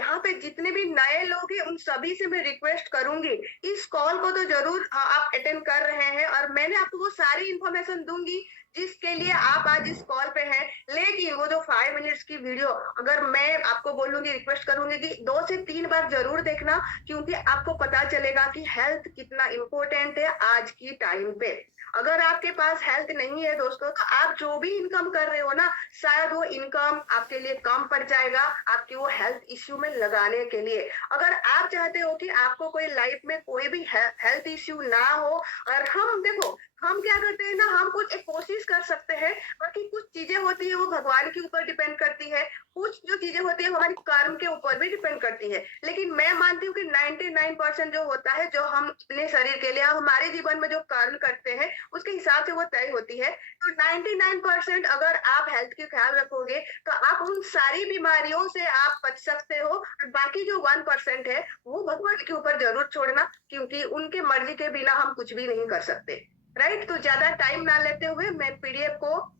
यहाँ पे जितने भी नए लोग हैं उन सभी से मैं रिक्वेस्ट करूंगी, इस कॉल को तो जरूर आप अटेंड कर रहे हैं और मैंने आपको वो सारी इंफॉर्मेशन दूंगी जिसके लिए आप आज इस कॉल पे हैं। लेकिन वो जो 5 मिनट्स की वीडियो अगर मैं आपको बोलूंगी, रिक्वेस्ट करूंगी कि 2 से 3 बार जरूर देखना, क्योंकि आपको पता चलेगा कि हेल्थ कितना इम्पोर्टेंट है आज की टाइम पे। अगर आपके पास हेल्थ नहीं है दोस्तों, तो आप जो भी इनकम कर रहे हो ना, शायद वो इनकम आपके लिए कम पड़ जाएगा आपकी वो हेल्थ इश्यू में लगाने के लिए। अगर आप चाहते हो कि आपको कोई लाइफ में कोई भी हेल्थ इश्यू ना हो, और हम देखो हम क्या करते हैं ना, हम कुछ एक कोशिश कर सकते हैं, बाकी कुछ चीजें होती है वो भगवान के ऊपर डिपेंड करती है, कुछ जो चीजें होती है हमारी कर्म के ऊपर भी डिपेंड करती है। लेकिन मैं मानती हूँ कि 99% जो होता है, जो हम अपने शरीर के लिए हमारे जीवन में जो कर्म करते हैं उसके हिसाब से वो तय होती है। तो 99% अगर आप हेल्थ की ख्याल रखोगे तो आप उन सारी बीमारियों से आप बच सकते हो, और बाकी जो 1% है वो भगवान के ऊपर जरूर छोड़ना, क्योंकि उनके मर्जी के बिना हम कुछ भी नहीं कर सकते। राइट, तो ज्यादा टाइम ना लेते हुए मैं पीडीएफ को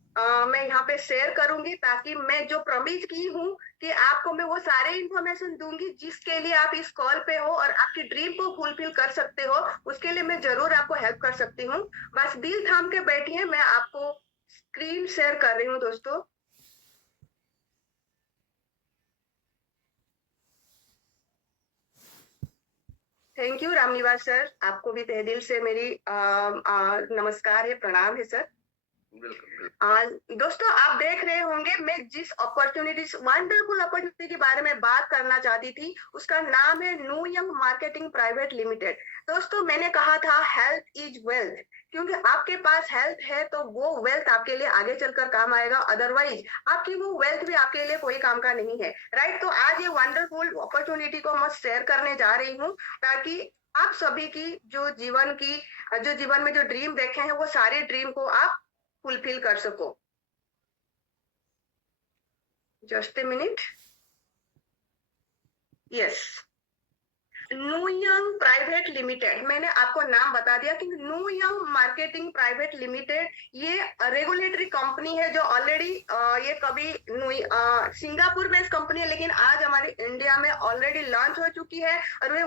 मैं यहाँ पे शेयर करूंगी, ताकि मैं जो प्रॉमिस की हूँ कि आपको मैं वो सारे इंफॉर्मेशन दूंगी जिसके लिए आप इस कॉल पे हो और आपकी ड्रीम को फुलफिल कर सकते हो, उसके लिए मैं जरूर आपको हेल्प कर सकती हूँ। बस दिल थाम के बैठिए, मैं आपको स्क्रीन शेयर कर रही हूँ दोस्तों। थैंक यू रामनिवास सर, आपको भी तहे दिल से मेरी नमस्कार है, प्रणाम है सर। दोस्तों आप देख रहे होंगे, मैं जिस अपॉर्चुनिटी, वंडरफुल अपॉर्चुनिटी के बारे में बात करना चाहती थी, उसका नाम है new young marketing private limited. दोस्तों मैंने कहा था हेल्थ इज वेल्थ, क्योंकि आपके पास हेल्थ है तो वो वेल्थ आपके लिए आगे चलकर काम आएगा, अदरवाइज आपकी वो वेल्थ भी आपके लिए कोई काम का नहीं है। राइट, तो आज ये वंडरफुल अपॉर्चुनिटी को मैं शेयर करने जा रही हूँ, ताकि आप सभी की जो जीवन में जो ड्रीम देखे हैं वो सारे ड्रीम को आप फुलफिल कर सको। Just a minute. Yes, new young private limited, मैंने आपको नाम बता दिया कि new young marketing private limited ये रेगुलेटरी कंपनी है, जो ऑलरेडी ये कभी सिंगापुर बेस्ड कंपनी है, लेकिन आज हमारे इंडिया में ऑलरेडी लॉन्च हो चुकी है, और वे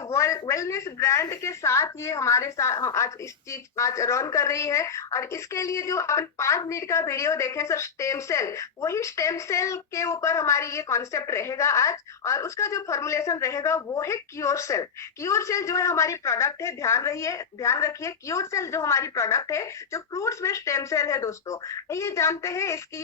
वेलनेस ब्रांड के साथ ये हमारे साथ आज इस चीज आज रन कर रही है। और इसके लिए जो अपन 5 मिनट का वीडियो देखें सर, स्टेम सेल, वही स्टेम सेल के ऊपर हमारी ये कॉन्सेप्ट रहेगा आज, और उसका जो फॉर्मुलेशन रहेगा वो है क्योर सेल। क्योर सेल जो है हमारी प्रोडक्ट है, ध्यान रखिए, क्योर सेल जो हमारी प्रोडक्ट है, जो फ्रूट्स में स्टेम सेल है दोस्तों। ये जानते हैं इसकी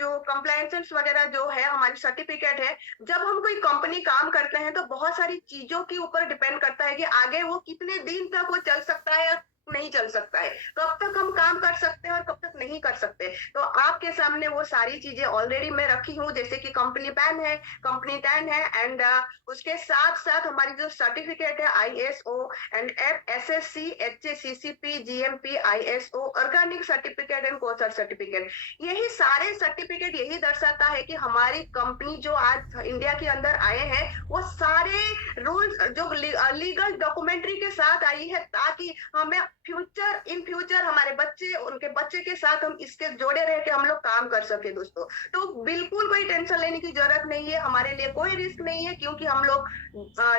जो कंप्लायंसेस वगैरह जो है, हमारी सर्टिफिकेट है। जब हम कोई कंपनी काम करते हैं तो बहुत सारी चीजों के ऊपर डिपेंड करता है कि आगे वो कितने दिन तक वो चल सकता है, नहीं चल सकता है, कब तक हम काम कर सकते हैं और कब तक नहीं कर सकते। तो आपके सामने वो सारी चीजें ऑलरेडी मैं रखी हूँ, जैसे कि कंपनी पैन है, कंपनी टैन है, एंड उसके साथ साथ हमारी जो सर्टिफिकेट है ISO and SSC HACCP GMP ISO organic certificate and Kausar certificate, यही सारे सर्टिफिकेट यही दर्शाता है कि हमारी कंपनी जो आज इंडिया के अंदर आए हैं वो सारे रूल्स जो लीगल डॉक्यूमेंट्री के साथ आई है, ताकि हमें इन फ्यूचर हमारे बच्चे, उनके बच्चे के साथ हम इसके जोड़े रह के हम लोग काम कर सके दोस्तों। तो बिल्कुल कोई टेंशन लेने की जरूरत नहीं है, हमारे लिए कोई रिस्क नहीं है, क्योंकि हम लोग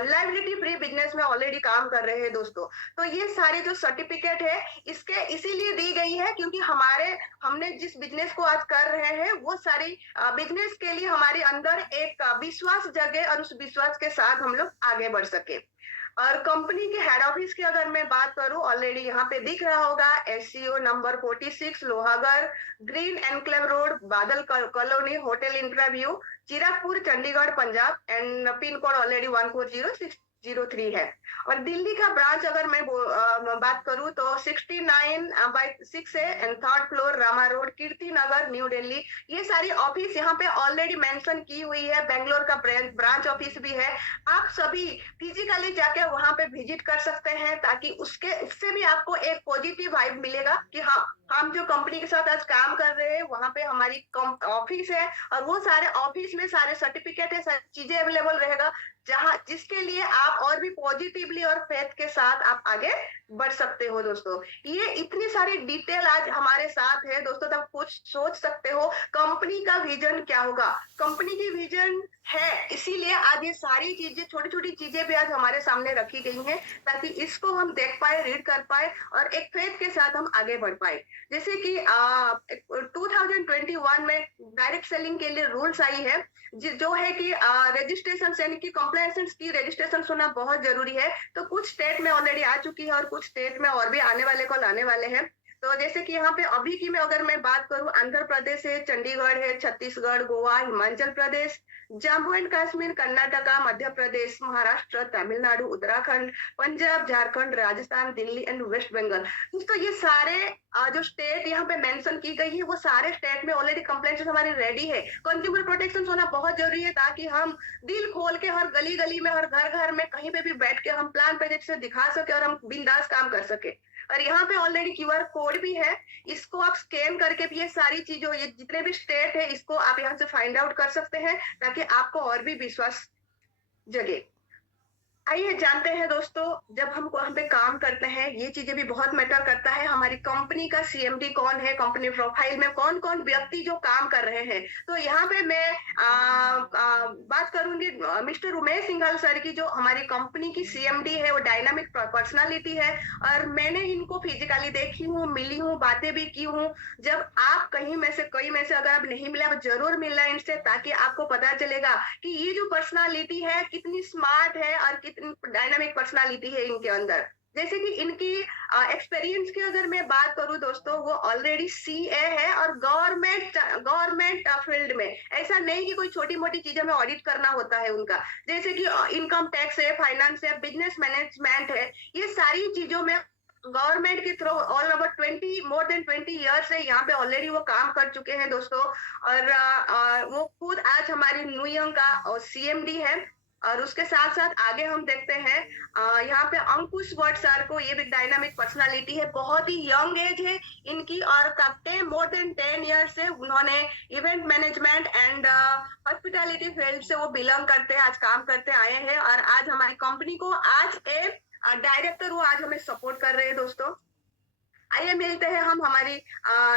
लाइबिलिटी फ्री बिजनेस में ऑलरेडी काम कर रहे हैं दोस्तों। तो ये सारे जो सर्टिफिकेट है इसके इसीलिए दी गई है, क्योंकि हमने जिस बिजनेस को आज कर रहे हैं वो सारी बिजनेस के लिए हमारे अंदर एक विश्वास जगे, और उस विश्वास के साथ हम लोग आगे बढ़ सके। और कंपनी के हेड ऑफिस की अगर मैं बात करूं, ऑलरेडी यहाँ पे दिख रहा होगा, SCO number 46 Lohagarh, green enclave road, Badal colony, hotel interview, Chiragpur, Chandigarh, Punjab, and pin code already 140603 है। और दिल्ली का ब्रांच अगर मैं बात करूं तो 69/6 है, and 3rd floor, Rama road, Kirti Nagar, new Delhi. ये सारी ऑफिस यहाँ पे ऑलरेडी मेंशन की हुई है। बेंगलोर का ब्रांच ऑफिस भी है। आप सभी फिजिकली जाके वहां पे विजिट कर सकते हैं, ताकि उससे भी आपको एक पॉजिटिव वाइब मिलेगा कि हाँ, हम जो कंपनी के साथ आज काम कर रहे हैं वहां पे हमारी ऑफिस है, और वो सारे ऑफिस में सारे सर्टिफिकेट है, सारी चीजें अवेलेबल रहेगा। जहाँ जिसके लिए आप और भी पॉजिटिवली और फेथ के साथ आप आगे बढ़ सकते हो दोस्तों। ये इतनी सारी डिटेल आज हमारे साथ है दोस्तों, तब कुछ सोच सकते हो कंपनी का विजन क्या होगा। कंपनी की विजन है, इसीलिए आज ये सारी चीजें, छोटी छोटी चीजें भी आज हमारे सामने रखी गई हैं, ताकि इसको हम देख पाए, रीड कर पाए और एक फेथ के साथ हम आगे बढ़ पाए। जैसे कि 2021 में डायरेक्ट सेलिंग के लिए रूल्स आई है, जो है कि रजिस्ट्रेशन यानी कि कंप्लायंस की रजिस्ट्रेशन होना बहुत जरूरी है। तो कुछ स्टेट में ऑलरेडी आ चुकी है और कुछ स्टेट में और भी आने वाले कल आने वाले हैं। तो जैसे कि यहाँ पे अभी की मैं अगर मैं बात करूँ, आंध्र प्रदेश है, चंडीगढ़ है, Chhattisgarh, Goa, Himachal Pradesh, Jammu and Kashmir, Karnataka, Madhya Pradesh, Maharashtra, Tamil Nadu, Uttarakhand, Punjab, Jharkhand, Rajasthan, Delhi and West Bengal. दोस्तों ये सारे जो स्टेट यहाँ पे मेंशन की गई है, वो सारे स्टेट में ऑलरेडी कंप्लेंट्स हमारी रेडी है। कंज्यूमर प्रोटेक्शन होना बहुत जरूरी है, ताकि हम दिल खोल के हर गली गली में, हर घर घर में, कहीं पे भी बैठ के हम प्लान प्रोजेक्ट से दिखा सके और हम बिंदास काम कर सके। और यहाँ पे ऑलरेडी क्यूआर कोड भी है, इसको आप स्कैन करके भी ये सारी चीजों, ये जितने भी स्टेट है, इसको आप यहाँ से फाइंड आउट कर सकते हैं, ताकि आपको और भी विश्वास जगे। आइए जानते हैं दोस्तों, जब हम पे काम करते हैं, ये चीजें भी बहुत मैटर करता है। हमारी कंपनी का सीएमडी कौन है, कंपनी प्रोफाइल में कौन कौन व्यक्ति जो काम कर रहे हैं। तो यहाँ पे मैं बात करूंगी मिस्टर उमेश सिंघल सर की, जो हमारी कंपनी की सीएमडी है, वो डायनामिक पर्सनालिटी है और मैंने इनको फिजिकली देखी हूँ, मिली हूँ, बातें भी की हूँ। जब आप कहीं में से, कई में से अगर आप नहीं मिले, आप जरूर मिलना इनसे, ताकि आपको पता चलेगा कि ये जो पर्सनालिटी है कितनी स्मार्ट है और कितनी डायनामिक पर्सनालिटी है इनके अंदर। जैसे कि इनकी एक्सपीरियंस की अगर मैं बात करूं दोस्तों, वो ऑलरेडी सीए है और गवर्नमेंट फील्ड में। ऐसा नहीं कि कोई छोटी मोटी चीजों में ऑडिट करना होता है उनका, जैसे कि इनकम टैक्स है, फाइनेंस है, बिजनेस मैनेजमेंट है, ये सारी चीजों में गवर्नमेंट के थ्रू ऑल ओवर 20 से यहाँ पे ऑलरेडी वो काम कर चुके हैं दोस्तों। और वो खुद आज हमारी न्यूयॉर्क का सीएमडी है। और उसके साथ साथ आगे हम देखते हैं यहाँ पे अंकुश भट्ट सर को, ये भी डायनामिक पर्सनालिटी है, बहुत ही यंग एज है इनकी और काफी मोर देन 10 ईयर्स से उन्होंने event management and hospitality field से वो बिलोंग करते हैं, आज काम करते आए हैं और आज हमारी कंपनी को आज एक डायरेक्टर वो आज हमें सपोर्ट कर रहे हैं दोस्तों। आइए मिलते हैं हम हमारी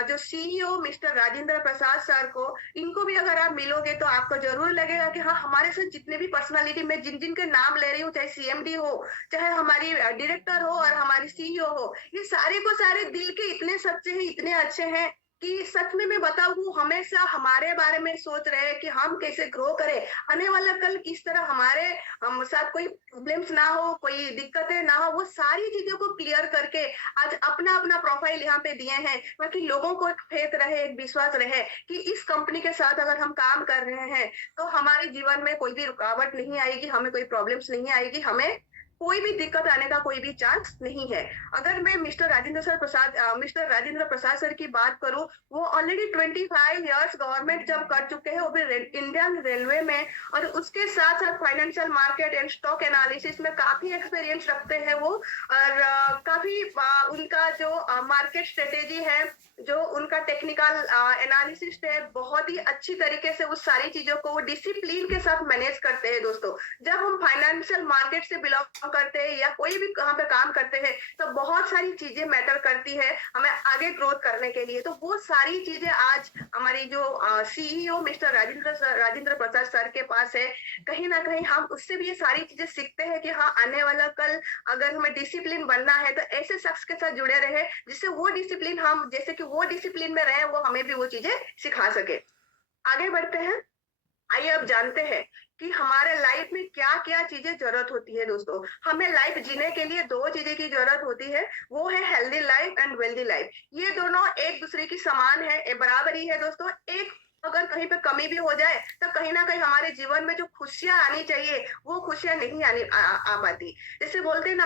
जो CEO mister Rajendra Prasad sir को। इनको भी अगर आप मिलोगे तो आपको जरूर लगेगा कि हाँ, हमारे साथ जितने भी पर्सनालिटी, मैं जिन जिन के नाम ले रही हूँ, चाहे सीएमडी हो, चाहे हमारी डायरेक्टर हो और हमारी सीईओ हो, ये सारे को सारे दिल के इतने सच्चे हैं, इतने अच्छे हैं कि सच में मैं बताऊं, हमेशा हमारे बारे में सोच रहे हैं कि हम कैसे ग्रो करें, आने वाला कल किस तरह हमारे हम साथ कोई प्रॉब्लम्स ना हो, कोई दिक्कतें ना हो, वो सारी चीजों को क्लियर करके आज अपना अपना प्रोफाइल यहाँ पे दिए हैं, ताकि लोगों को एक फेथ रहे, एक विश्वास रहे कि इस कंपनी के साथ अगर हम काम कर रहे हैं तो हमारे जीवन में कोई भी रुकावट नहीं आएगी, हमें कोई प्रॉब्लम्स नहीं आएगी, हमें कोई भी दिक्कत आने का कोई भी चांस नहीं है। अगर मैं मिस्टर राजेंद्र प्रसाद सर की बात करूं, वो ऑलरेडी 25 इयर्स गवर्नमेंट जब कर चुके हैं, वो भी इंडियन रेलवे में, और उसके साथ साथ financial market and stock analysis में काफी एक्सपीरियंस रखते हैं वो। और काफी उनका जो मार्केट स्ट्रेटेजी है, जो उनका टेक्निकल एनालिसिस है, बहुत ही अच्छी तरीके से उस सारी चीजों को वो डिसिप्लिन के साथ मैनेज करते हैं दोस्तों। जब हम फाइनेंशियल मार्केट से बिलोंग करते हैं या कोई भी कहाँ पे काम करते हैं, तो बहुत सारी चीजें मैटर करती है हमें आगे ग्रोथ करने के लिए। तो वो सारी चीजें आज हमारी जो CEO mister Rajendra Prasad sir के पास है। कहीं ना कहीं हम उससे भी ये सारी चीजें सीखते हैं कि हाँ, आने वाला कल अगर हमें डिसिप्लिन बनना है तो ऐसे शख्स के साथ जुड़े रहे, जिससे वो डिसिप्लिन, हम जैसे कि वो डिसिप्लिन में रहे, वो हमें भी वो चीजें सिखा सके। आगे बढ़ते हैं। आइए अब जानते हैं कि हमारे लाइफ में क्या क्या चीजें जरूरत होती है दोस्तों। हमें लाइफ जीने के लिए दो चीजें की जरूरत होती है, वो है healthy life and wealthy life. ये दोनों एक दूसरे की समान है, बराबरी है दोस्तों। एक अगर कहीं पे कमी भी हो जाए तो कहीं ना कहीं हमारे जीवन में जो खुशियां आनी चाहिए वो खुशियां नहीं आ पाती। जैसे बोलते हैं ना,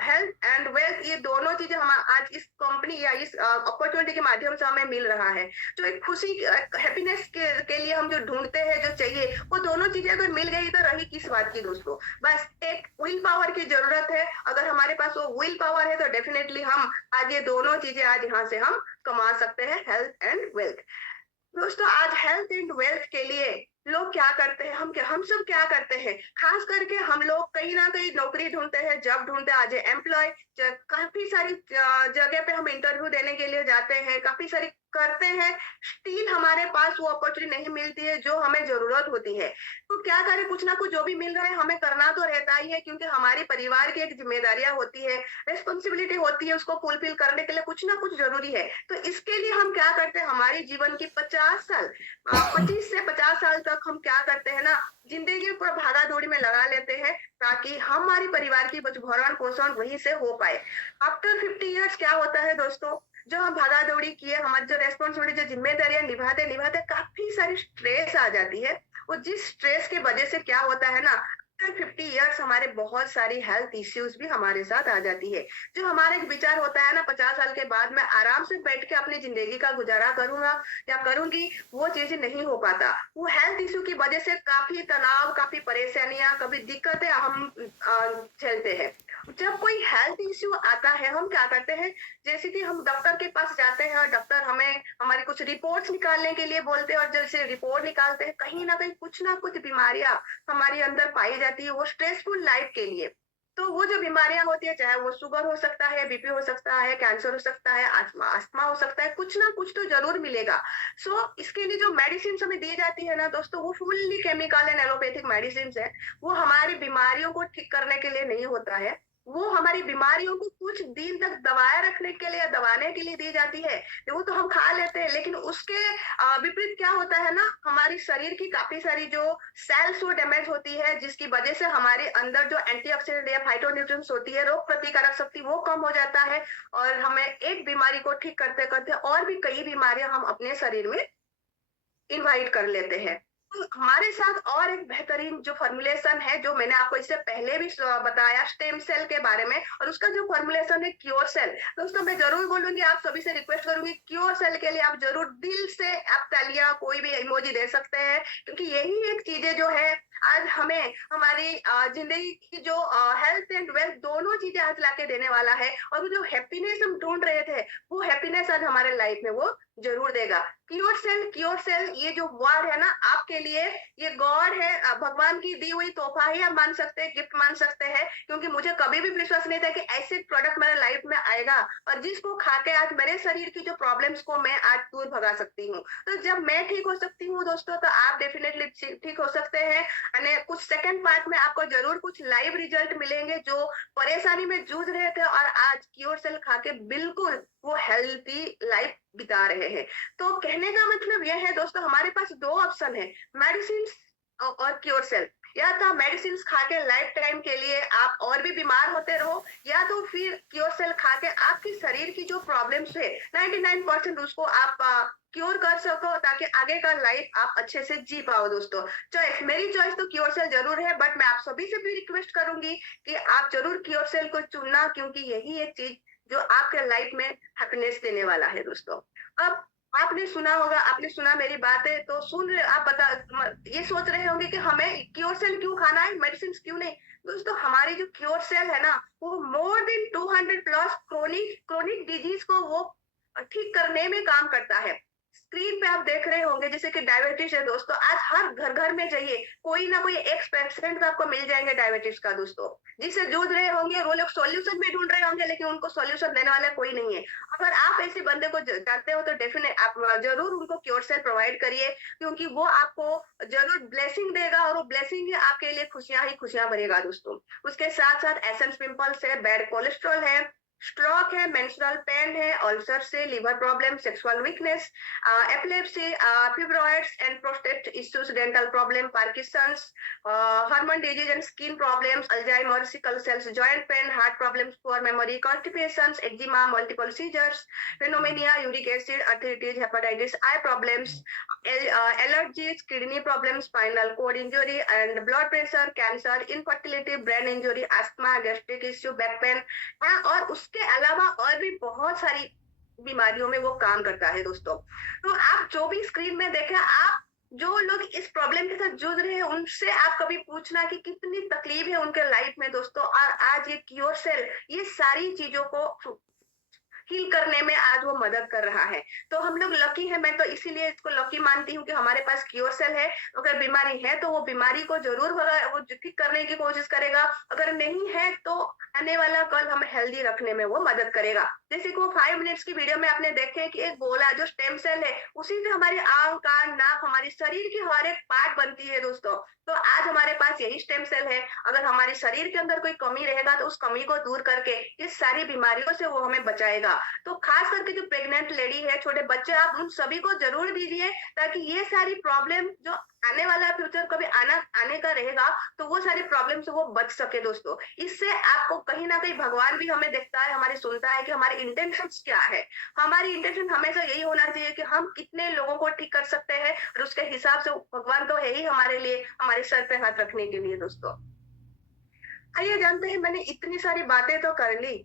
हेल्थ एंड वेल्थ, ये दोनों चीजें हम आज इस कंपनी या इस अपॉर्चुनिटी के माध्यम से हमें मिल रहा है। जो एक खुशी, हैप्पीनेस के लिए हम जो ढूंढते हैं, जो चाहिए, वो दोनों चीजें अगर मिल गई तो रही किस बात की दोस्तों। बस एक विल पावर की जरूरत है। अगर हमारे पास वो विल पावर है तो डेफिनेटली हम आज ये दोनों चीजें आज यहाँ से हम कमा सकते हैं, हेल्थ एंड वेल्थ। दोस्तों आज हेल्थ एंड वेल्थ के लिए लोग क्या करते हैं, हम सब क्या करते हैं, खास करके हम लोग कहीं ना कहीं नौकरी ढूंढते हैं, जॉब ढूंढते हैं, आज एम्प्लॉय, काफी सारी जगह पे हम इंटरव्यू देने के लिए जाते हैं, काफी सारी करते हैं, स्टिल हमारे पास वो अपॉर्चुनिटी नहीं मिलती है जो हमें जरूरत होती है। तो क्या करें, कुछ ना कुछ जो भी मिल रहा है हमें करना तो रहता ही है, क्योंकि हमारी परिवार की एक जिम्मेदारियां होती है, रिस्पॉन्सिबिलिटी होती है, उसको फुलफिल करने के लिए कुछ ना कुछ जरूरी है। तो इसके लिए हम क्या करते हैं, हमारी जीवन की 50 साल, 25 से 50 साल तक हम क्या करते हैं ना, जिंदगी पर भागा दौड़ी में लगा लेते हैं, ताकि हमारी परिवार की भरण पोषण वहीं से हो पाए। आफ्टर 50 ईयर्स क्या होता है दोस्तों, जो हम भागा दौड़ी किए, हमारी जो रेस्पॉन्सिबिलिटी, जो जिम्मेदारियां निभाते निभाते काफी सारी स्ट्रेस आ जाती है। और जिस स्ट्रेस की वजह से क्या होता है ना, आफ्टर 50 ईयर्स हमारे बहुत सारी हेल्थ इश्यूज भी हमारे साथ आ जाती है। जो हमारा एक विचार होता है ना, 50 साल के बाद मैं आराम से बैठ के अपनी जिंदगी का गुजारा करूंगा या करूंगी, वो चीजें नहीं हो पाता। वो हेल्थ इश्यू की वजह से काफी तनाव, काफी परेशानियां, कभी दिक्कतें हम झेलते हैं। जब कोई हेल्थ इश्यू आता है, हम क्या करते हैं, जैसे कि हम डॉक्टर के पास जाते हैं और डॉक्टर हमें हमारी कुछ रिपोर्ट्स निकालने के लिए बोलते हैं, और जैसे रिपोर्ट निकालते हैं, कहीं ना कुछ बीमारियां हमारे अंदर पाई जाती है, वो स्ट्रेसफुल लाइफ के लिए। तो वो जो बीमारियां होती है, चाहे वो शुगर हो सकता है, बीपी हो सकता है, कैंसर हो सकता है, अस्थमा हो सकता है, कुछ ना कुछ तो जरूर मिलेगा। इसके लिए जो मेडिसिन हमें दी जाती है ना दोस्तों, वो fully chemical and allopathic medicine है। वो हमारी बीमारियों को ठीक करने के लिए नहीं होता है, वो हमारी बीमारियों को कुछ दिन तक दबाए रखने के लिए, दबाने के लिए दी जाती है। वो तो हम खा लेते हैं, लेकिन उसके विपरीत क्या होता है ना, हमारी शरीर की काफी सारी जो सेल्स वो डैमेज होती है, जिसकी वजह से हमारे अंदर जो एंटीऑक्सीडेंट या फाइटोन्यूट्रिएंट्स होती है, रोग प्रतिकारक शक्ति, वो कम हो जाता है। और हमें एक बीमारी को ठीक करते करते और भी कई बीमारियां हम अपने शरीर में इनवाइट कर लेते हैं। तो हमारे साथ और एक बेहतरीन जो फॉर्मुलेशन है, जो मैंने आपको इससे पहले भी बताया स्टेम सेल के बारे में, और उसका जो फॉर्मुलेशन है क्योर सेल। दोस्तों मैं जरूर बोलूंगी, आप सभी से रिक्वेस्ट करूंगी, क्योर सेल के लिए आप जरूर दिल से आप तालियां, कोई भी इमोजी दे सकते हैं, क्योंकि यही एक चीजें जो है आज हमें हमारी जिंदगी की जो हेल्थ एंड वेल्थ दोनों चीजें आज लाके देने वाला है। और वो जो हैप्पीनेस हम ढूंढ रहे थे, वो हैप्पीनेस आज हमारे लाइफ में वो जरूर देगा। क्योर सेल, ये जो वर्ड है ना आपके लिए, ये गॉड है, भगवान की दी हुई तोहफा ही आप मान सकते हैं, गिफ्ट मान सकते हैं, क्योंकि मुझे कभी भी विश्वास नहीं था कि ऐसे प्रोडक्ट मेरे लाइफ में आएगा, और जिसको खा के आज मेरे शरीर की जो प्रॉब्लम्स को मैं आज दूर भगा सकती हूँ। तो जब मैं ठीक हो सकती हूँ दोस्तों, तो आप डेफिनेटली ठीक हो सकते हैं। यानी कुछ सेकंड पार्ट में आपको जरूर कुछ लाइव रिजल्ट मिलेंगे, जो परेशानी में जूझ रहे थे और आज क्योर सेल खा के बिल्कुल वो हेल्थी लाइफ बिता रहे हैं। तो कहने का मतलब यह है दोस्तों, हमारे पास दो ऑप्शन है, मेडिसिन और क्योर सेल। या तो मेडिसिन खा के लाइफ टाइम के लिए आप और भी बीमार होते रहो, या तो फिर क्योर सेल खा के आपके शरीर की जो प्रॉब्लम्स है 99% उसको आप क्योर कर सको, ताकि आगे का लाइफ आप अच्छे से जी पाओ। दोस्तों चॉइस, मेरी चॉइस तो क्योर सेल जरूर है, बट मैं आप सभी से भी रिक्वेस्ट करूंगी कि आप जरूर क्योर सेल को चुनना, क्योंकि यही एक चीज जो आपके लाइफ में हैप्पीनेस देने वाला है। दोस्तों अब आपने सुना होगा, आपने सुना मेरी बातें, तो सुन रहे आप बता, ये सोच रहे होंगे कि हमें क्योर सेल क्यों खाना है, मेडिसिन क्यों नहीं। दोस्तों हमारी जो क्योर सेल है ना, वो more than 200 plus chronic disease को वो ठीक करने में काम करता है। स्क्रीन पे आप देख रहे होंगे जैसे कि डायबिटीज है दोस्तों, आज हर घर घर में जाइए, कोई ना कोई एक पेशेंट आपको मिल जाएंगे डायबिटीज का दोस्तों, जिससे जूझ रहे होंगे, वो लोग सॉल्यूशन भी ढूंढ रहे होंगे, लेकिन उनको सॉल्यूशन देने वाला कोई नहीं है। अगर आप ऐसे बंदे को जानते हो, तो डेफिनेट आप जरूर उनको क्योर सेल प्रोवाइड करिए, क्योंकि वो आपको जरूर ब्लेसिंग देगा, और वो ब्लेसिंग ही आपके लिए खुशियां ही खुशियां भरेगा। दोस्तों उसके साथ साथ एसेंस पिंपल्स है, बैड कोलेस्ट्रॉल है, स्ट्रोक है, मेंस्ट्रुअल पेन है, अल्सर से liver problem, sexual weakness, epilepsy, fibroids and prostate issues, dental problem, Parkinson's, hormone disease and skin problems, Alzheimer, sickle cells, joint pain, heart problems, poor memory, constipations, eczema, multiple seizures, pneumonia, uric acid, arthritis, hepatitis, eye problems, allergies, kidney problems, spinal cord injury and blood pressure, cancer, infertility, brain injury, asthma, gastric issue, back pain, और उसके अलावा और भी बहुत सारी बीमारियों में वो काम करता है। दोस्तों तो आप जो भी स्क्रीन में देखें, आप जो लोग इस प्रॉब्लम के साथ जूझ रहे हैं, उनसे आप कभी पूछना कि कितनी तकलीफ है उनके लाइफ में दोस्तों, और आज ये क्योर सेल ये सारी चीजों को हील करने में आज वो मदद कर रहा है। तो हम लोग लकी है, मैं तो इसीलिए इसको लकी मानती हूँ कि हमारे पास क्योर सेल है। अगर बीमारी है तो वो बीमारी को जरूर वो ठीक करने की कोशिश करेगा, अगर नहीं है तो आने वाला कल हमें हेल्दी रखने में वो मदद करेगा। जैसे कि वो 5 मिनट्स की वीडियो में आपने देखे कि एक गोला जो स्टेम सेल है, उसी से हमारी आंख कान नाक हमारी शरीर की हर एक पार्ट बनती है दोस्तों। तो आज हमारे पास यही स्टेम सेल है, अगर हमारे शरीर के अंदर कोई कमी रहेगा तो उस कमी को दूर करके इस सारी बीमारियों से वो हमें बचाएगा। तो खास करके जो प्रेग्नेंट लेडी है, छोटे बच्चे, आप उन सभी को जरूर दीजिए, ताकि ये सारी प्रॉब्लम जो आने वाला फ्यूचर कभी आने का रहेगा तो वो सारी प्रॉब्लम से वो बच सके दोस्तों। इससे आपको कहीं ना कहीं भगवान भी हमें देखता है, हमारी सुनता है कि हमारे इंटेंशंस क्या है। हमारी इंटेंशन हमेशा यही होना चाहिए कि हम कितने लोगों को ठीक कर सकते हैं, और उसके हिसाब से भगवान तो है ही हमारे लिए, हमारे सर पे हाथ रखने के लिए दोस्तों। आइए जानते हैं, मैंने इतनी सारी बातें तो कर ली,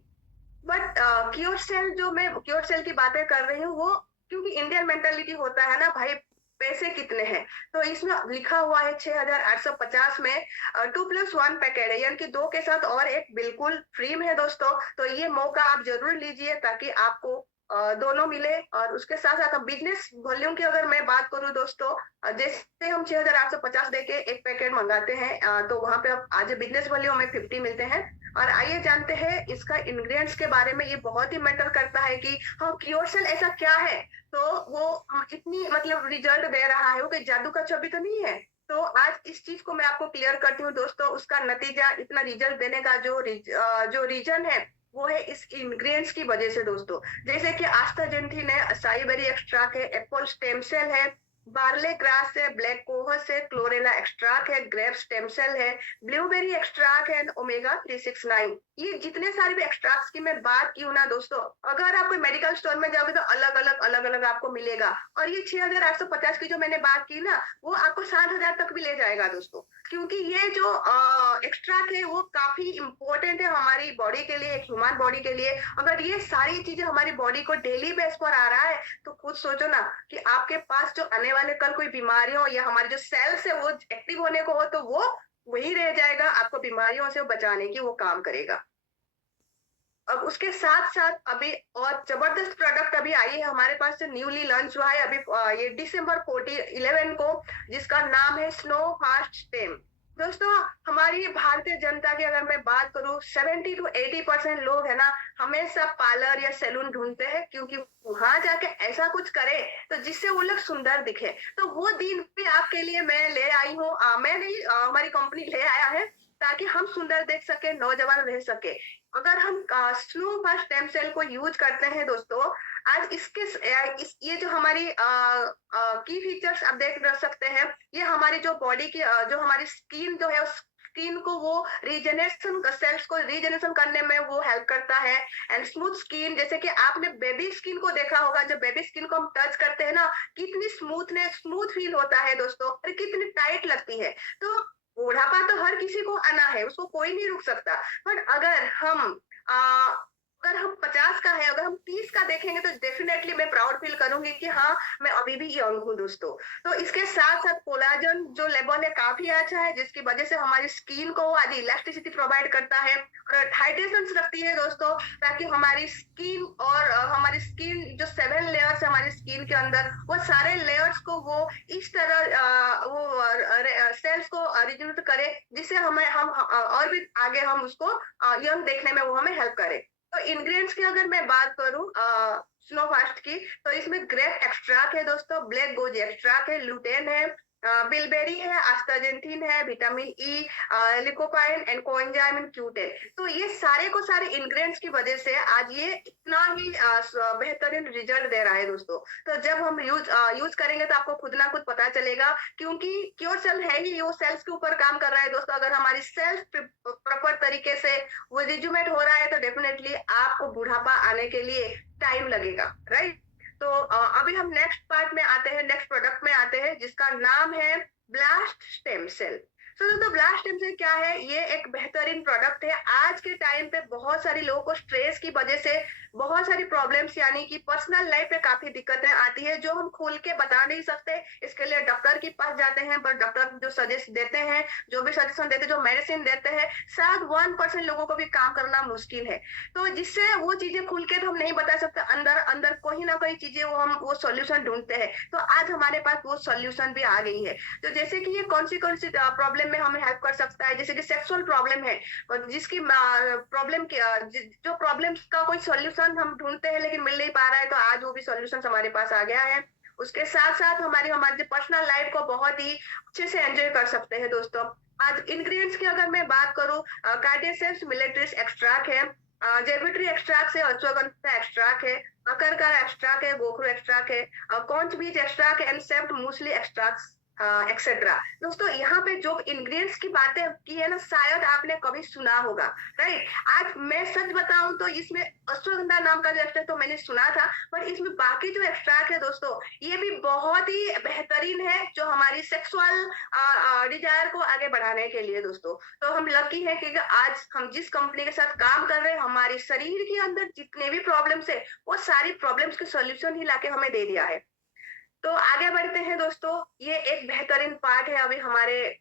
बट क्योर सेल, जो मैं क्योर सेल की बातें कर रही हूँ, वो क्योंकि इंडियन मेंटालिटी होता है ना भाई, पैसे कितने हैं, तो इसमें लिखा हुआ है 6,850 में 2+1 पैकेट है, यानी कि 2 के साथ और एक बिल्कुल फ्री में है दोस्तों। तो ये मौका आप जरूर लीजिए ताकि आपको दोनों मिले। और उसके साथ साथ बिजनेस वॉल्यूम की अगर मैं बात करूं दोस्तों, जैसे हम 6,850 दे के एक पैकेट मंगाते हैं, तो वहां पे अब आज बिजनेस वॉल्यूम में 50 मिलते हैं। और आइए जानते हैं इसका इंग्रेडिएंट्स के बारे में। ये बहुत ही मैटर करता है कि हाँ क्योर सेल ऐसा क्या है, तो वो इतनी मतलब रिजल्ट दे रहा है, वो कोई जादू का छवि तो नहीं है। तो आज इस चीज को मैं आपको क्लियर करती हूँ दोस्तों। उसका नतीजा, इतना रिजल्ट देने का जो रीजन है, वो है इस इंग्रेडिएंट्स की वजह से दोस्तों। जैसे कि आस्टाजेंथिन है, असाई बेरी एक्सट्रैक्ट है, एप्पल स्टेम सेल है, बार्ले ग्रास है, ब्लैक कोहस है, क्लोरेला एक्सट्रैक्ट है, ग्रेप स्टेम सेल है, ब्लूबेरी एक्सट्रैक्ट है, ओमेगा 369। ये जितने सारे भी एक्सट्रैक्ट्स की मैं बात की हूँ ना दोस्तों, अगर आप कोई मेडिकल स्टोर में जाओगे तो अलग अलग आपको मिलेगा। और ये 6,850 की जो मैंने बात की ना, वो आपको 7,000 तक भी ले जाएगा दोस्तों। क्योंकि ये जो एक्सट्रैक्ट है वो काफी इंपॉर्टेंट है हमारी बॉडी के लिए, ह्यूमन बॉडी के लिए। अगर ये सारी चीजें हमारी बॉडी को डेली बेस पर आ रहा है, तो खुद सोचो ना कि आपके पास जो आने वाले कल कोई बीमारी हो, या हमारे जो सेल्स है वो एक्टिव होने को हो, तो वो वही रह जाएगा, आपको बीमारियों से बचाने की वो काम करेगा। अब उसके साथ साथ अभी और जबरदस्त प्रोडक्ट अभी आई है हमारे पास, जो न्यूली लॉन्च हुआ है अभी ये दिसंबर 11 को, जिसका नाम है स्नो फास्ट स्टेम। दोस्तों, हमारी भारतीय जनता की अगर मैं बात करूं, 70 to 80% लोग है ना, हमेशा पार्लर या सैलून ढूंढते हैं, क्योंकि वहां जाके ऐसा कुछ करे तो जिससे वो लोग सुंदर दिखे। तो वो दिन भी आपके लिए मैं ले आई हूँ, मैं नहीं, हमारी कंपनी ले आया है, ताकि हम सुंदर देख सके, नौजवान रह सके। अगर हम स्नो फास्ट स्टेम सेल को यूज करते हैं दोस्तों, आज ये जो हमारी की फीचर्स आप देख सकते हैं, ये हमारी जो बॉडी की जो हमारी स्किन जो है, स्किन को वो रीजनरेशन सेल्स को रीजनरेशन करने में वो हेल्प करता है। एंड स्मूथ स्किन, जैसे कि आपने बेबी स्किन को देखा होगा, जब बेबी स्किन को हम टच करते हैं ना, कितनी स्मूथ फील होता है दोस्तों, और कितनी टाइट लगती है। तो बुढ़ापा तो हर किसी को आना है, उसको कोई नहीं रुक सकता। बट अगर हम 50 का है, अगर हम 30 का देखेंगे, तो डेफिनेटली मैं प्राउड फील करूंगी कि हाँ, मैं अभी भी यंग हूँ दोस्तों। तो इसके साथ साथ कोलाजन जो लेवल है काफी अच्छा है, जिसकी वजह से हमारी स्किन को आज इलास्टिसिटी प्रोवाइड करता है, और हाइड्रेशन रखती है दोस्तों, ताकि हमारी स्किन और हमारी स्किन जो 7 लेयर्स है हमारी स्किन के अंदर, वो सारे लेयर्स को वो इस तरह वो सेल्स को रिज्यूट करे, जिससे हम और भी आगे हम उसको यंग देखने में वो हमें हेल्प करे। तो इंग्रेडिएंट्स की अगर मैं बात करूं स्नो फास्ट की, तो इसमें ग्रेप एक्सट्रैक्ट है दोस्तों, ब्लैक गोजी एक्सट्रैक्ट है, लुटेन है, बिलबेरी है, आस्टाजेंथिन है, vitamin E, lycopene and coenzyme Q है। तो ये सारे को सारे इंग्रेडिएंट्स की वजह से आज ये इतना ही बेहतरीन रिजल्ट दे रहा है दोस्तों। तो जब हम यूज करेंगे तो आपको खुद ना खुद पता चलेगा, क्योंकि क्योर सेल है ही वो सेल्स के ऊपर काम कर रहा है दोस्तों। अगर हमारी सेल्स प्रॉपर तरीके से वो रिजुमेट हो रहा है, तो डेफिनेटली आपको बुढ़ापा आने के लिए टाइम लगेगा, राइट। तो अभी हम नेक्स्ट पार्ट में आते हैं, नेक्स्ट प्रोडक्ट में आते हैं, जिसका नाम है ब्लास्ट स्टेम सेल। तो दोस्तों ब्लास्ट टाइम से क्या है, ये एक बेहतरीन प्रोडक्ट है। आज के टाइम पे बहुत सारी लोगों को स्ट्रेस की वजह से बहुत सारी प्रॉब्लम्स यानी कि पर्सनल लाइफ में काफी दिक्कतें आती है जो हम खोल के बता नहीं सकते। इसके लिए डॉक्टर के पास जाते हैं, पर डॉक्टर जो सजेस्ट देते हैं, जो भी सजेशन देते हैं, जो मेडिसिन देते हैं, शायद 1% लोगों को भी काम करना मुश्किल है। तो जिससे वो चीजें खुल के तो हम नहीं बता सकते, अंदर अंदर कोई ना कोई चीजें वो सोल्यूशन ढूंढते हैं। तो आज हमारे पास वो सोल्यूशन भी आ गई है। तो जैसे कि ये कौन सी प्रॉब्लम में हमें हेल्प कर सकता है, जैसे कि सेक्सुअल प्रॉब्लम है और जिसकी प्रॉब्लम जो प्रॉब्लम्स का कोई सॉल्यूशन हम ढूंढते हैं लेकिन मिल नहीं पा रहा है, तो आज वो भी सॉल्यूशन हमारे पास आ गया है। उसके साथ साथ हमारी हमारे पर्सनल लाइफ को बहुत ही अच्छे से एंजॉय कर सकते हैं दोस्तों। आज इंग्रेडिएंट्स की अगर मैं बात करूं, कार्डियसेप्स मिलिट्रिस एक्सट्रैक्ट है, जेबिट्री एक्सट्रैक्ट है, अश्वगंधा एक्सट्रैक्ट है, अकरकार एक्सट्रैक्ट है, गोखरू एक्सट्रैक्ट है, कॉन्च बीज एक्सट्रैक्ट एंड सेप्ट मूसली एक्सट्रैक्ट एक्सेट्रा। दोस्तों यहाँ पे जो इंग्रेडिएंट्स की बातें की है ना, शायद आपने कभी सुना होगा, राइट। आज मैं सच बताऊं तो इसमें अश्वगंधा नाम का जो एक्सट्रैक्ट तो मैंने सुना था, पर इसमें बाकी जो एक्सट्रैक्ट है दोस्तों, ये भी बहुत ही बेहतरीन है जो हमारी सेक्सुअल डिजायर को आगे बढ़ाने के लिए दोस्तों। तो हम लकी है कि आज हम जिस कंपनी के साथ काम कर रहे हैं, हमारे शरीर के अंदर जितने भी प्रॉब्लम्स है वो सारी प्रॉब्लम्स के सॉल्यूशन ही लाके हमें दे दिया है। तो आगे बढ़ते हैं दोस्तों। ये एक बेहतरीन पार्ट है अभी हमारे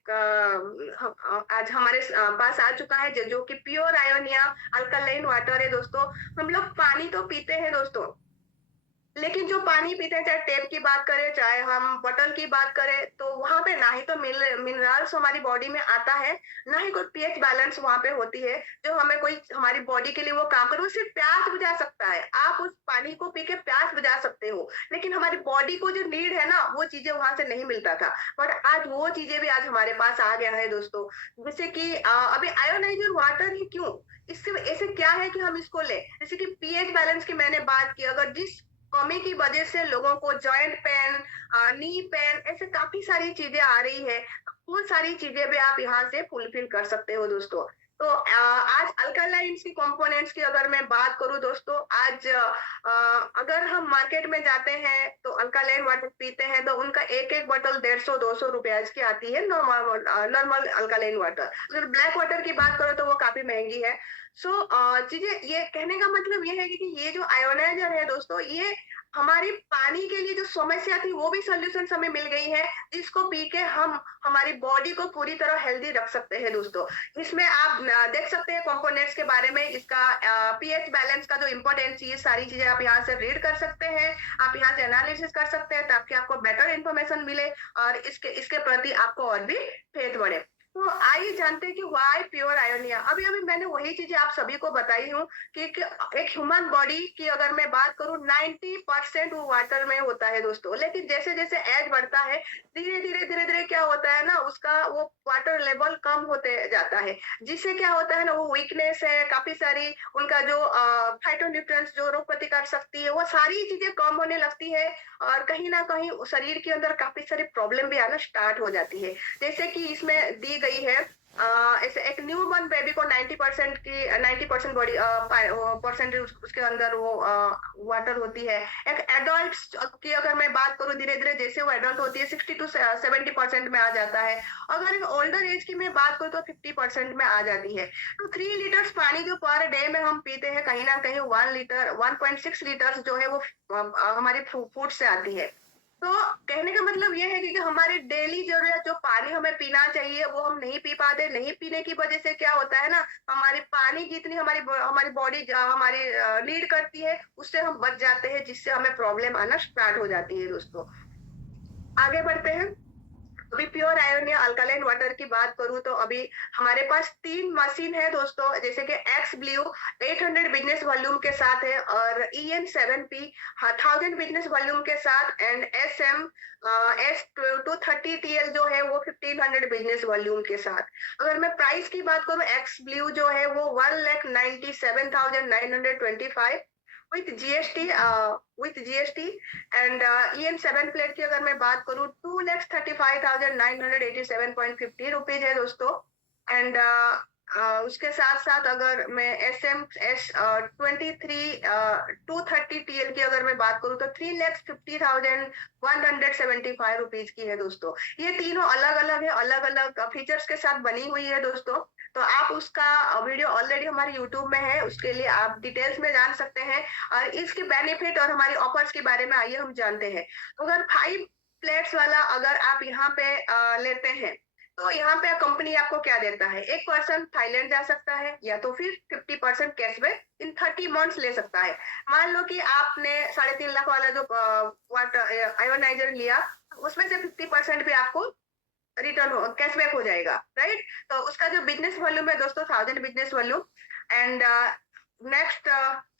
आज हमारे पास आ चुका है जो कि प्योर आयोनिया अल्कलाइन वाटर है दोस्तों। हम लोग पानी तो पीते हैं दोस्तों, लेकिन जो पानी पीते हैं, चाहे टेप की बात करें चाहे हम बॉटल की बात करें, तो वहां पे ना ही तो मिनरल्स हमारी बॉडी में आता है, ना ही कोई पीएच बैलेंस वहां पे होती है जो हमें कोई हमारी बॉडी के लिए वो काम करे। वो सिर्फ प्यास बुझा सकता है, आप उस पानी को पी के प्यास बुझा सकते हो, लेकिन हमारी बॉडी को जो नीड है ना, वो चीजें वहां से नहीं मिलता था। बट आज वो चीजें भी आज हमारे पास आ गया है दोस्तों। जैसे कि अभी आयोनाइजर वाटर ही क्यों, इससे ऐसे क्या है कि हम इसको ले, जैसे कि पीएच बैलेंस की मैंने बात की, अगर जिस कमी की वजह से लोगों को जॉइंट पेन, नी पेन, ऐसे काफी सारी चीजें आ रही है, वो सारी चीजें भी आप यहाँ से फुलफिल कर सकते हो दोस्तों। तो आज अल्कालाइंस की कंपोनेंट्स की अगर मैं बात करूं दोस्तों, आज अगर हम मार्केट में जाते हैं तो अल्कालाइन वाटर पीते हैं तो उनका एक एक बोतल 150-200 रुपए की आती है, नॉर्मल अल्कालाइन वाटर। अगर ब्लैक वाटर की बात करो तो वो काफी महंगी है। सो चीजें, ये कहने का मतलब ये है कि ये जो आयोनाइजर है दोस्तों, ये हमारी पानी के लिए जो समस्या थी वो भी सोल्यूशन हमें मिल गई है, जिसको पी के हम हमारी बॉडी को पूरी तरह हेल्दी रख सकते हैं दोस्तों। इसमें आप देख सकते हैं कंपोनेंट्स के बारे में, इसका पीएच बैलेंस का जो इम्पोर्टेंस, ये सारी चीजें आप यहाँ से रीड कर सकते हैं, आप यहाँ से एनालिसिस कर सकते हैं ताकि आपको बेटर इन्फॉर्मेशन मिले और इसके इसके प्रति आपको और भी फेथ बढ़े। तो आइए जानते हैं कि वाई प्योर आयोनिया। अभी अभी मैंने वही चीजें आप सभी को बताई हूँ कि एक ह्यूमन बॉडी की अगर मैं बात करूँ 90% वो वाटर में होता है दोस्तों, लेकिन जैसे जैसे एज बढ़ता है धीरे धीरे क्या होता है ना, उसका वो वाटर लेवल कम होते जाता है, जिससे क्या होता है ना, वो वीकनेस है, काफी सारी उनका जो फाइटोन्यूट्रिएंट्स जो रोग प्रतिकार शक्ति है, वो सारी चीजें कम होने लगती है और कहीं ना कहीं शरीर के अंदर काफी सारी प्रॉब्लम भी आना स्टार्ट हो जाती है। जैसे कि इसमें दी गई है, ऐसे एक न्यू बॉर्न बेबी को 90% बॉडी परसेंटेज उसके अंदर वो वाटर होती है। एक एडल्ट की अगर मैं बात करूं, धीरे धीरे जैसे वो एडल्ट होती है 60-70% में आ जाता है। अगर एक ओल्डर एज की मैं बात करूं तो 50% में आ जाती है। तो 3 लीटर्स पानी जो पर डे में हम पीते हैं, कहीं ना कहीं 1.6 लीटर्स जो है वो हमारे फूड से आती है। तो कहने का मतलब ये है कि हमारे डेली जरूरत जो पानी हमें पीना चाहिए वो हम नहीं पी पाते। नहीं पीने की वजह से क्या होता है ना, हमारी पानी जितनी हमारी बॉडी हमारी नीड करती है उससे हम बच जाते हैं, जिससे हमें प्रॉब्लम आना स्टार्ट हो जाती है दोस्तों। आगे बढ़ते हैं। अभी प्योर आयोन या अल्कालाइन वाटर की बात करूं तो अभी हमारे पास 3 मशीन है दोस्तों, जैसे कि एक्स ब्लू 800 बिजनेस वॉल्यूम के साथ है, और EN7P 1000 बिजनेस वॉल्यूम के साथ, एंड SM S230TL जो है वो 1500 बिजनेस वॉल्यूम के साथ। अगर मैं प्राइस की बात करूं, एक्स ब्लू जो है वो 1,97,925 with GST, and EN7 plate की अगर मैं बात करूं 2,35,987.50 रुपीज है दोस्तों। एंड उसके साथ साथ अगर मैं एस एम एस 230 TL की अगर मैं बात करूँ तो 3,50,175 रुपीज की है दोस्तों। ये तीनों अलग अलग है, अलग अलग फीचर्स के साथ बनी हुई है दोस्तों। तो आप उसका वीडियो ऑलरेडी हमारे यूट्यूब में है, उसके लिए आप डिटेल्स में जान सकते हैं। और इसके बेनिफिट और हमारी ऑफर्स के बारे में आइए हम जानते हैं। तो अगर 5 प्लेट्स वाला अगर आप यहाँ पे लेते हैं, तो यहाँ पे कंपनी आपको क्या देता है, एक पर्सन थाईलैंड जा सकता है या तो फिर 50% कैशबैक इन 30 मंथ्स ले सकता है। मान लो कि आपने 3.5 लाख वाला जो वाटर आयोनाइजर लिया, उसमें से 50% भी आपको रिटर्न हो, कैशबैक हो जाएगा, राइट। तो उसका जो बिजनेस वॉल्यूम है दोस्तों, 1000 business volume and next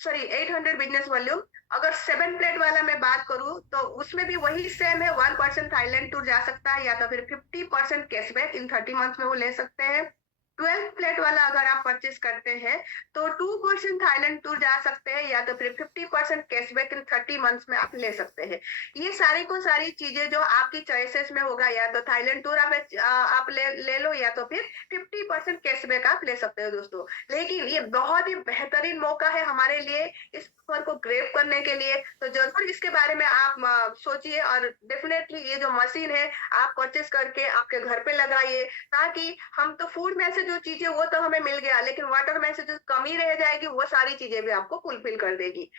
sorry 800 business volume. अगर 7 प्लेट वाला मैं बात करूं तो उसमें भी वही सेम है, 1 पर्सन थाईलैंड टूर जा सकता है या तो फिर 50% कैशबैक इन 30 मंथ्स में वो ले सकते हैं। 12 प्लेट वाला अगर आप परचेस करते हैं तो 2 पर्सन थाईलैंड टूर जा सकते हैं या तो फिर 50% कैशबैक इन 30 मंथ्स में आप ले सकते हैं। ये सारी को सारी चीजें जो आपकी चॉइसेस में होगा, या तो थाईलैंड टूर आप ले लो या तो फिर 50% कैशबैक आप ले सकते हो दोस्तों। लेकिन ये बहुत ही बेहतरीन मौका है हमारे लिए इस ऑफर को ग्रैब करने के लिए। तो जरूर इसके बारे में आप सोचिए और डेफिनेटली ये जो मशीन है आप परचेस करके आपके घर पे लगाइए, ताकि हम तो फूड में से जो चीजें वो तो हमें मिल गया, लेकिन वाटर में से जो कमी रह जाएगी वो सारी चीजें भी आपको फुलफिल कर देगी।